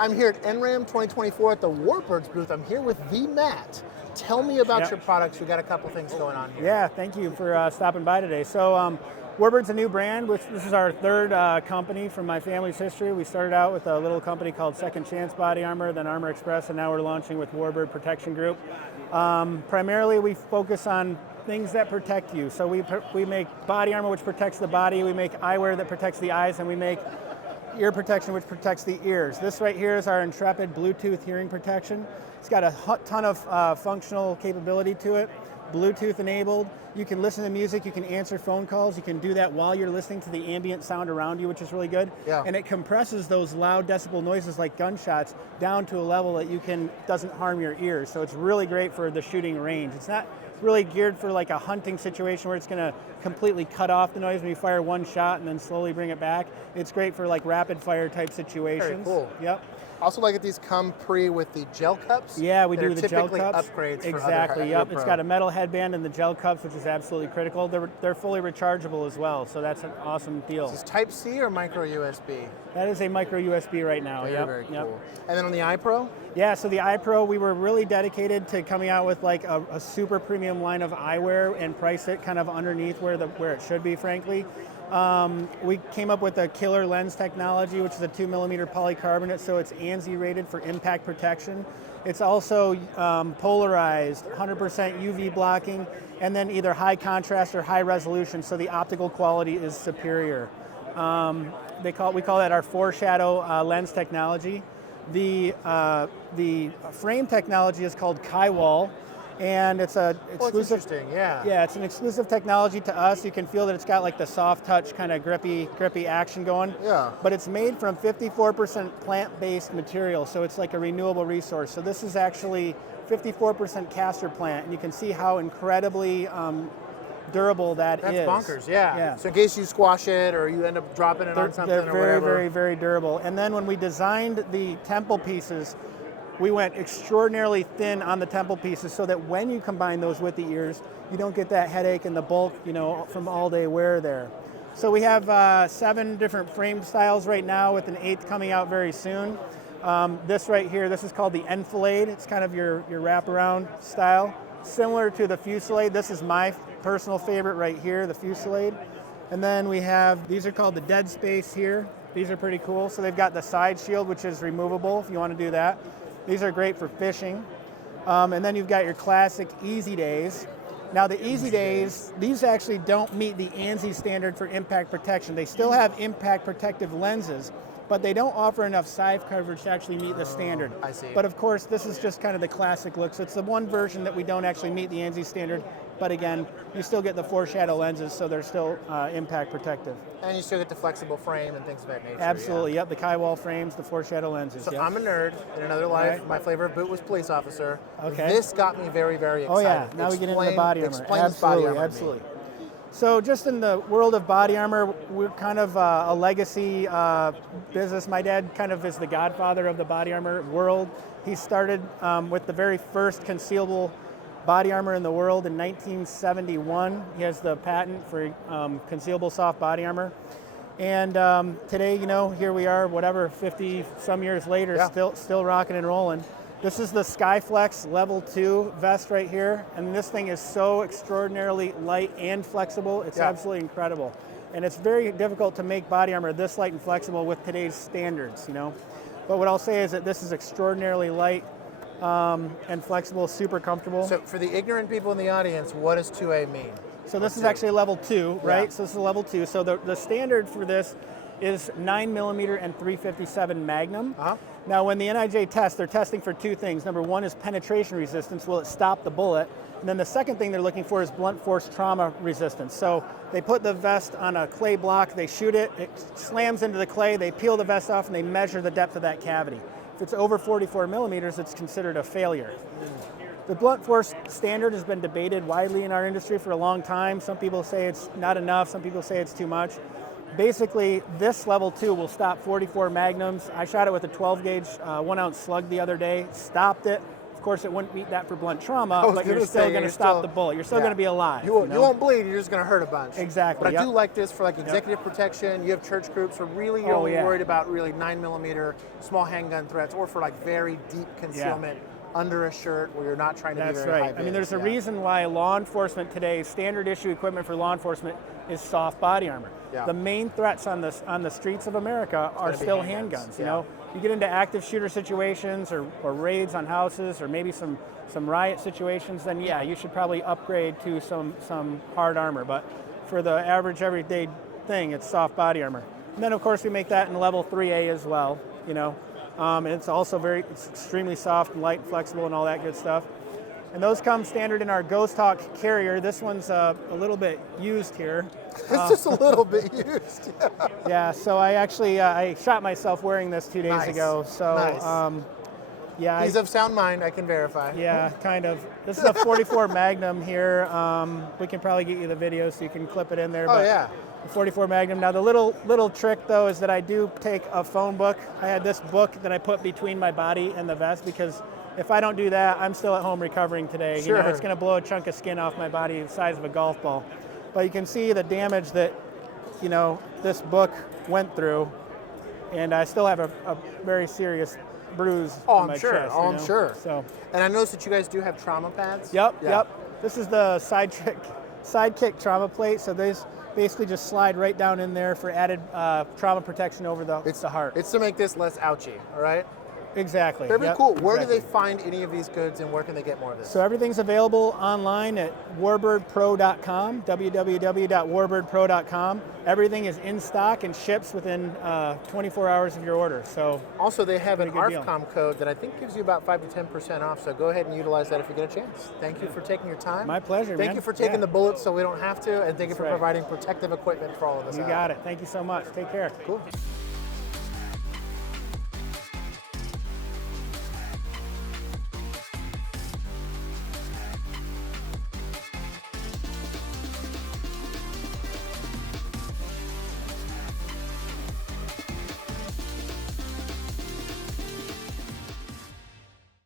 I'm here at NRAAM 2024 at the Warbirds booth. I'm here with the Matt. Tell me about your products. We got a couple things going on here. Yeah, thank you for stopping by today. So Warbird's a new brand. This is our third company from my family's history. We started out with a little company called Second Chance Body Armor, then Armor Express, and now we're launching with Warbird Protection Group. Primarily, we focus on things that protect you. So we make body armor which protects the body, we make eyewear that protects the eyes, and we make ear protection which protects the ears. This right here is our Intrepid Bluetooth hearing protection. It's got a ton of functional capability to it. Bluetooth enabled. You can listen to music, you can answer phone calls, you can do that while you're listening to the ambient sound around you, which is really good. Yeah. And it compresses those loud decibel noises like gunshots down to a level that doesn't harm your ears. So it's really great for the shooting range. It's not really geared for like a hunting situation where it's going to completely cut off the noise when you fire one shot and then slowly bring it back. It's great for like rapid fire type situations. Very cool. Yep. Also, like these come pre with the gel cups. Yeah, we do the gel cups. Typically upgrades for exactly. other Yep. It's got a metal headband and the gel cups, which is absolutely critical. They're fully rechargeable as well, so that's an awesome deal. Is this Type C or micro USB? That is a micro USB right now. Very cool. And then on the iPro? Yeah, so the iPro, we were really dedicated to coming out with like a super premium line of eyewear and price it kind of underneath where it should be, frankly. We came up with a killer lens technology, which is a 2mm polycarbonate, so it's ANSI rated for impact protection. It's also polarized, 100% UV blocking, and then either high contrast or high resolution, so the optical quality is superior. We call that our foreshadow lens technology. The frame technology is called Kaiwall, and it's a exclusive. It's interesting, yeah. Yeah, it's an exclusive technology to us. You can feel that it's got like the soft touch kind of grippy action going. Yeah. But it's made from 54% plant-based material, so it's like a renewable resource. So this is actually 54% castor plant, and you can see how incredibly durable that is. That's bonkers, yeah. So in case you squash it or you end up dropping it on something they're or very, whatever. very, very durable. And then when we designed the temple pieces, we went extraordinarily thin on the temple pieces so that when you combine those with the ears, you don't get that headache and the bulk, from all day wear there. So we have 7 different frame styles right now with an 8th coming out very soon. This right here, this is called the enfilade. It's kind of your wraparound style. Similar to the fusillade, this is my personal favorite right here, the fusillade. And then we have, these are called the dead space here. These are pretty cool. So they've got the side shield, which is removable if you want to do that. These are great for fishing. And then you've got your classic Easy Days. Now the Easy Days, these actually don't meet the ANSI standard for impact protection. They still have impact protective lenses, but they don't offer enough sive coverage to actually meet the standard. I see. But of course, this is just kind of the classic look. So it's the one version that we don't actually meet the ANSI standard, but again, you still get the foreshadow lenses, so they're still impact protective. And you still get the flexible frame and things of that nature. Absolutely, yep, the Kaiwall frames, the foreshadow lenses. So yep. I'm a nerd. In another life, Right. my favorite boot was police officer. Okay. This got me very, very excited. Oh yeah, now we get into the body armor. Explain this body armor to me. Absolutely. So just in the world of body armor, we're kind of a legacy business. My dad kind of is the godfather of the body armor world. He started with the very first concealable body armor in the world in 1971. He has the patent for concealable soft body armor. And today, here we are, 50 some years later, Yeah. still rocking and rolling. This is the Skyflex Level 2 vest right here, and this thing is so extraordinarily light and flexible. It's absolutely incredible. And it's very difficult to make body armor this light and flexible with today's standards, But what I'll say is that this is extraordinarily light and flexible, super comfortable. So for the ignorant people in the audience, what does 2A mean? So this is actually level 2, right? Yeah. So this is level 2. So the standard for this is 9mm and 357 Magnum. Uh-huh. Now when the NIJ tests, they're testing for 2 things. Number 1 is penetration resistance. Will it stop the bullet? And then the second thing they're looking for is blunt force trauma resistance. So they put the vest on a clay block, they shoot it, it slams into the clay, they peel the vest off, and they measure the depth of that cavity. If it's over 44mm, it's considered a failure. The blunt force standard has been debated widely in our industry for a long time. Some people say it's not enough, some people say it's too much. Basically, this level 2 will stop 44 magnums. I shot it with a 12 gauge 1 ounce slug the other day, stopped it Of course, it wouldn't meet that for blunt trauma, was but you're gonna still say, going to you're stop still- the bullet. You're still yeah. going to be alive. You know? won't bleed, you're just going to hurt a bunch. Exactly, But I yep. do like this for like executive protection. You have church groups where really you're Oh, only yeah. worried about really 9mm small handgun threats, or for like very deep concealment under a shirt where you're not trying to That's be very right. high I mean, there's a vis. reason why law enforcement today, standard issue equipment for law enforcement is soft body armor. Yeah. The main threats on the streets of America are gonna be still handguns, handguns. You yeah. know, you get into active shooter situations or raids on houses or maybe some riot situations, then yeah, you should probably upgrade to some hard armor. But for the average everyday thing, it's soft body armor. And then of course we make that in level 3A as well. You know, and it's also it's extremely soft and light and flexible and all that good stuff. And those come standard in our Ghost Hawk carrier. This one's a little bit used here. It's just a little bit used. Yeah, so I actually I shot myself wearing this 2 days Nice. ago. So Nice. yeah, He's of sound mind, I can verify. yeah, kind of. This is a 44 Magnum here. We can probably get you the video so you can clip it in there. Oh but yeah. the 44 Magnum. Now the little trick though is that I do take a phone book. I had this book that I put between my body and the vest because if I don't do that, I'm still at home recovering today. Sure. You know, it's going to blow a chunk of skin off my body the size of a golf ball. But you can see the damage that, you know, this book went through, and I still have a very serious bruise on my chest. Oh, you I'm know? sure. So, And I noticed that you guys do have trauma pads. yep. Yeah. This is the sidekick trauma plate. So these basically just slide right down in there for added trauma protection over the heart. It's to make this less ouchy, all right? Exactly. Very Yep, cool. Where exactly. do they find any of these goods, and where can they get more of this? So everything's available online at warbirdpro.com, www.warbirdpro.com. Everything is in stock and ships within 24 hours of your order. So Also, they have an Pretty good deal. ARFCOM code that I think gives you about 5 to 10% off, so go ahead and utilize that if you get a chance. Thank you for taking your time. my pleasure, Thank man. you for taking Yeah. the bullets so we don't have to, and thank you for right. providing protective equipment for all of us. You got it. Thank you so much. Take care. Cool.